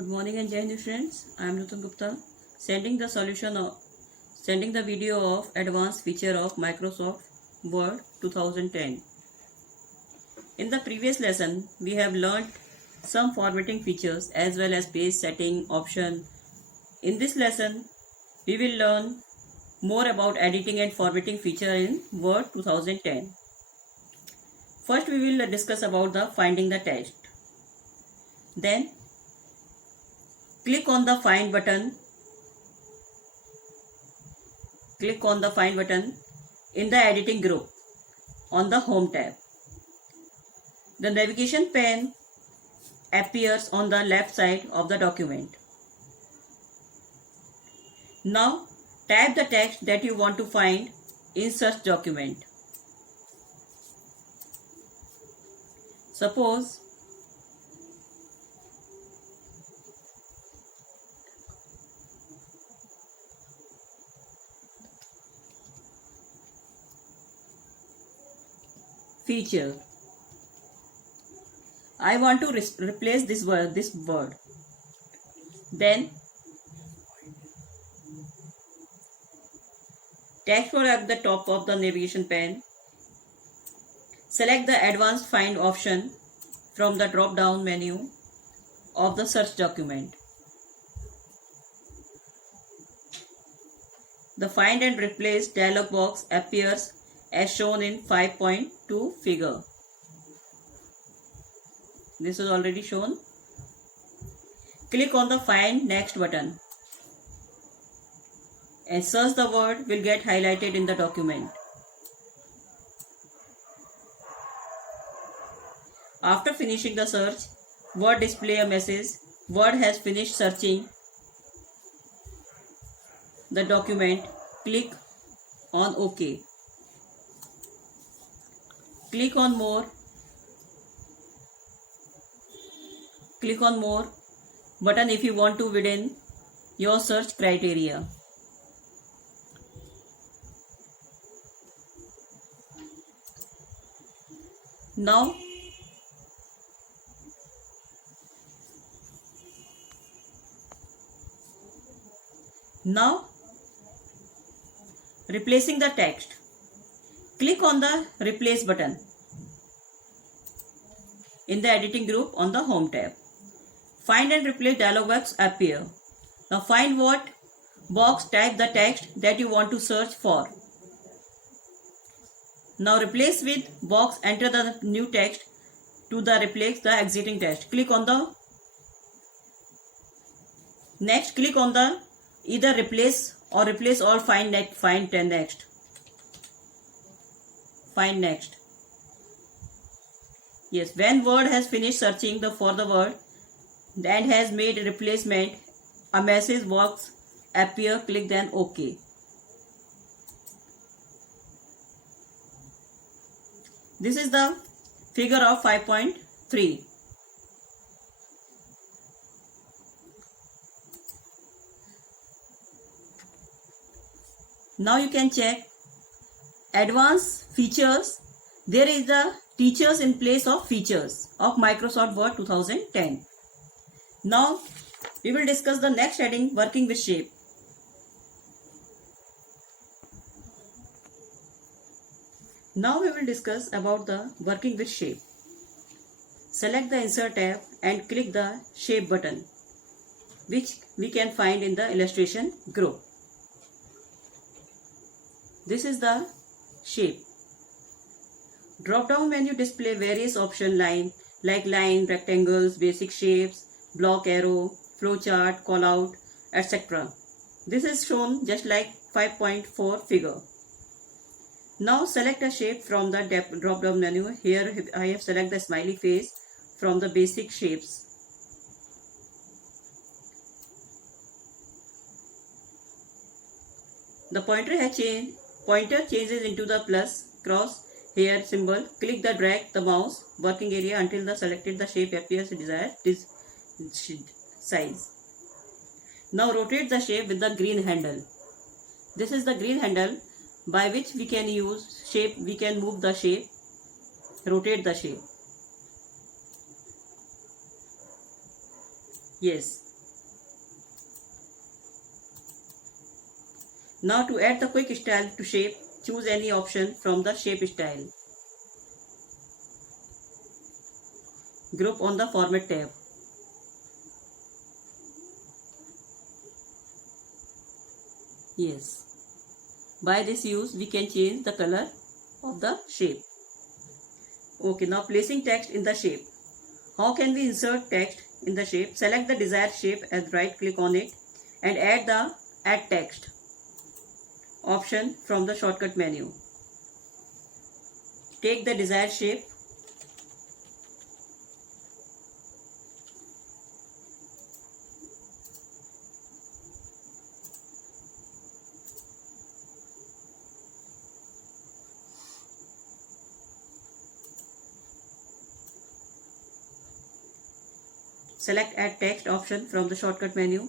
Good morning and Jai Hind friends. I am Nutan Gupta sending the video of advanced feature of Microsoft Word 2010. In the previous lesson, we have learnt some formatting features as well as page setting option. In this lesson, we will learn more about editing and formatting feature in Word 2010. First, we will discuss about the finding the text. Then, click on the find button. Click on the find button in the editing group on the home tab. The navigation pane appears on the left side of the document. Now type the text that you want to find in such document. Suppose feature. I want to replace this word. Then text bar at the top of the navigation pane. Select the advanced find option from the drop down menu of the search document. The find and replace dialog box appears as shown in 5.2 figure. This is already shown. Click on the find next button and search the word will get highlighted in the document. After finishing the search, Word display a message. Word has finished searching the document. Click on OK. Click on more. Click on more button if you want to widen your search criteria. Now replacing the text. Click on the replace button in the editing group on the home tab. Find and replace dialog box appear. Now find what box, type the text that you want to search for. Now replace with box, enter the new text to the replace the exiting text. Click on the next. Click on the either replace or replace all find next. Find next. Find next. Yes, when Word has finished searching for the word and has made a replacement, a message box appear. Click then OK. This is the figure of 5.3. Now you can check advanced features. There is the teachers in place of features of Microsoft Word 2010. Now we will discuss the next heading, working with shape. Now we will discuss about the working with shape. Select the insert tab and click the shape button, which we can find in the illustration group. This is the shape. Drop down menu display various option line like line, rectangles, basic shapes, block arrow, flowchart, callout, etc. This is shown just like 5.4 figure. Now select a shape from the drop down menu. Here I have selected the smiley face from the basic shapes. The pointer changes into the plus cross hair symbol. Click the drag the mouse working area until the selected the shape appears desired size. Now rotate the shape with the green handle. This is the green handle by which we can use shape. We can move the shape, rotate the shape. Yes, Now to add the quick style to shape, choose any option from the shape style. Group on the format tab. Yes. By this use, we can change the color of the shape. Okay, now placing text in the shape. How can we insert text in the shape? Select the desired shape and right click on it and add the add text option from the shortcut menu. Take the desired shape. Select add text option from the shortcut menu.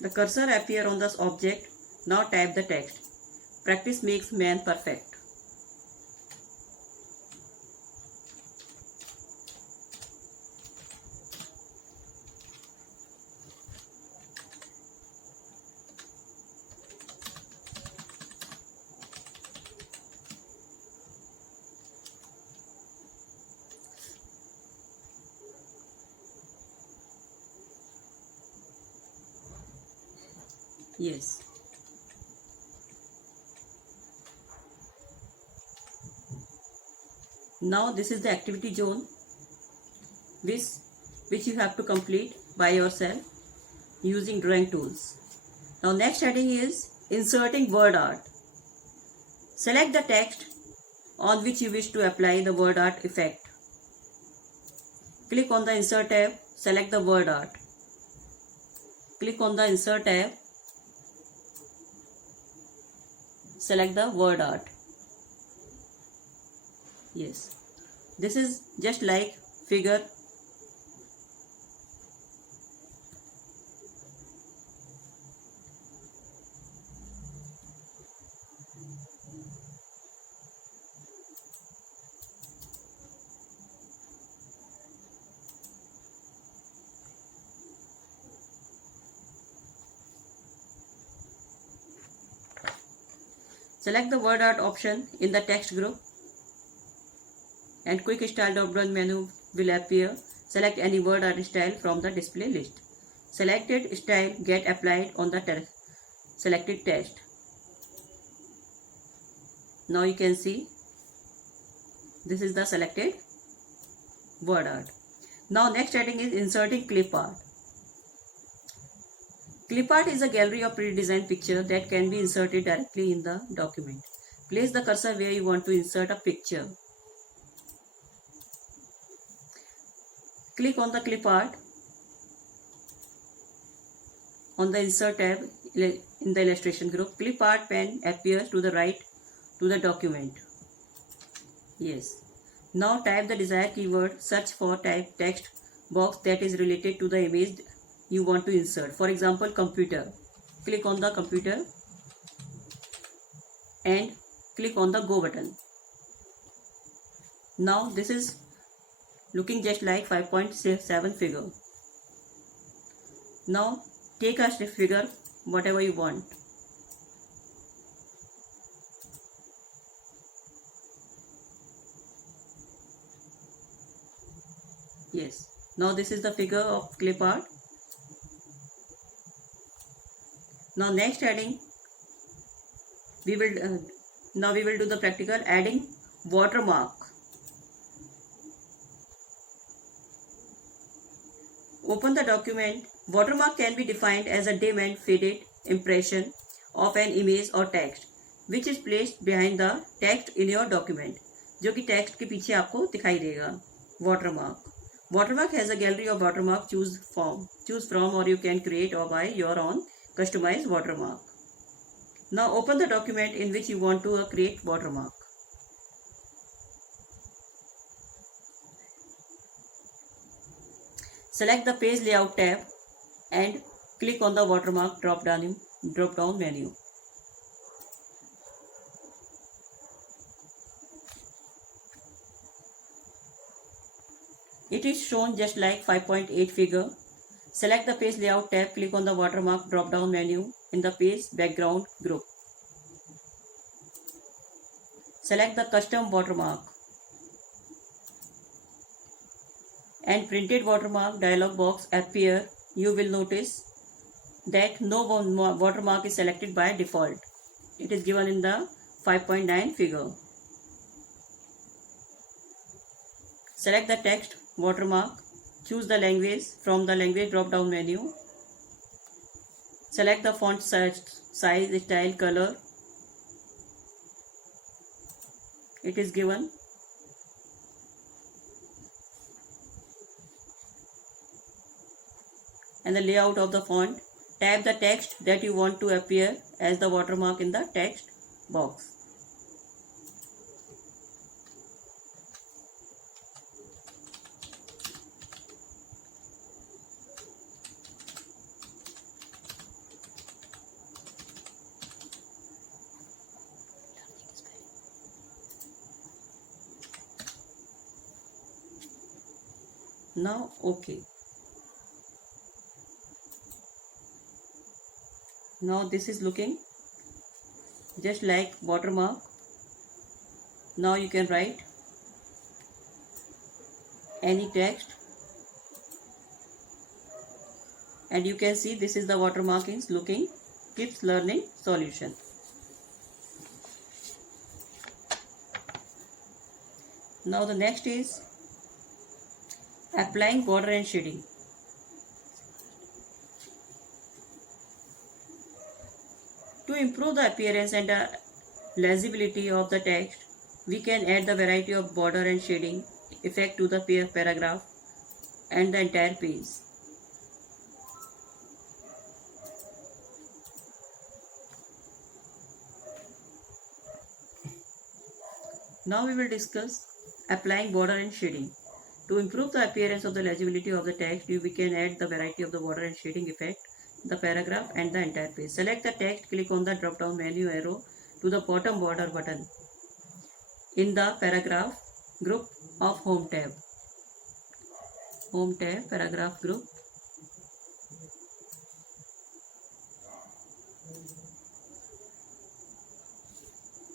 The cursor appears on this object. Now type the text. Practice makes man perfect. Yes. Now this is the activity zone which you have to complete by yourself using drawing tools. Now next heading is inserting word art. Select the text on which you wish to apply the word art effect. Click on the insert tab, select the word art. Click on the insert tab, select the word art. Yes, this is just like figure. Select the word art option in the text group and quick style drop down menu will appear. Select any word art style from the display list. Selected style get applied on the selected text. Now you can see this is the selected word art. Now next heading is inserting clip art. Clip art is a gallery of pre-designed pictures that can be inserted directly in the document. Place the cursor where you want to insert a picture. Click on the clip art on the insert tab in the illustration group. Clip art pen appears to the right to the document. Yes. Now type the desired keyword. Search for type text box that is related to the image you want to insert. For example, computer. Click on the computer and click on the go button. Now this is looking just like 5.7 figure. Now take a figure whatever you want. Yes. Now this is the figure of clip art. Now next heading we will do the practical adding watermark. Open the document. Watermark can be defined as a dim and faded impression of an image or text which is placed behind the text in your document, जो कि text के पीछे आपको दिखाई देगा. Watermark. Watermark has a gallery of watermark. Choose from, or you can create or buy your own customized watermark. Now open the document in which you want to create watermark. Select the page layout tab and click on the watermark drop down menu. It is shown just like 5.8 figure. Select the page layout tab, click on the watermark drop down menu in the page background group. Select the custom watermark and printed watermark dialog box appear. You will notice that no watermark is selected by default. It is given in the 5.9 figure. Select the text watermark. Choose the language from the language drop down menu. Select the font size, style, color. It is given. And the layout of the font. Type the text that you want to appear as the watermark in the text box. Now OK. Now this is looking just like watermark. Now you can write any text and you can see this is the watermark is looking Kids Learning Solution. Now the next is applying border and shading. To improve the appearance and the legibility of the text, we can add the variety of border and shading effect to the paragraph and the entire page. Now we will discuss applying border and shading. To improve the appearance of the legibility of the text, we can add the variety of the border and shading effect, the paragraph and the entire page. Select the text, click on the drop down menu arrow to the bottom border button in the paragraph group of Home tab. Home tab, paragraph group.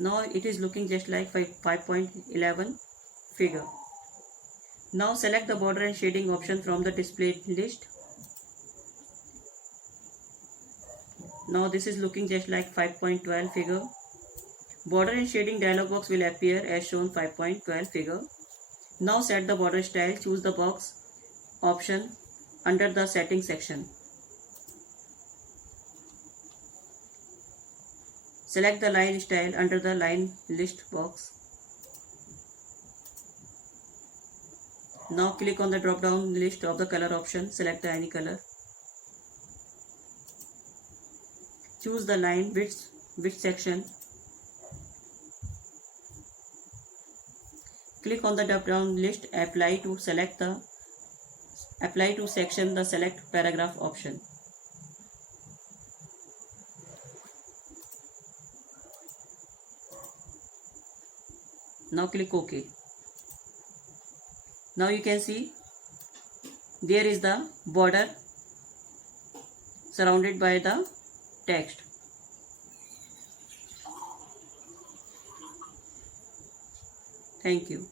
Now it is looking just like 5.11 figure. Now select the border and shading option from the display list. Now this is looking just like 5.12 figure. Border and shading dialog box will appear as shown 5.12 figure. Now set the border style. Choose the box option under the settings section. Select the line style under the line list box. Now click on the drop down list of the color option. Select any color. Choose the line width section. Click on the drop down list. Apply to section the select paragraph option. Now click OK. Now you can see there is the border surrounded by the text. Thank you.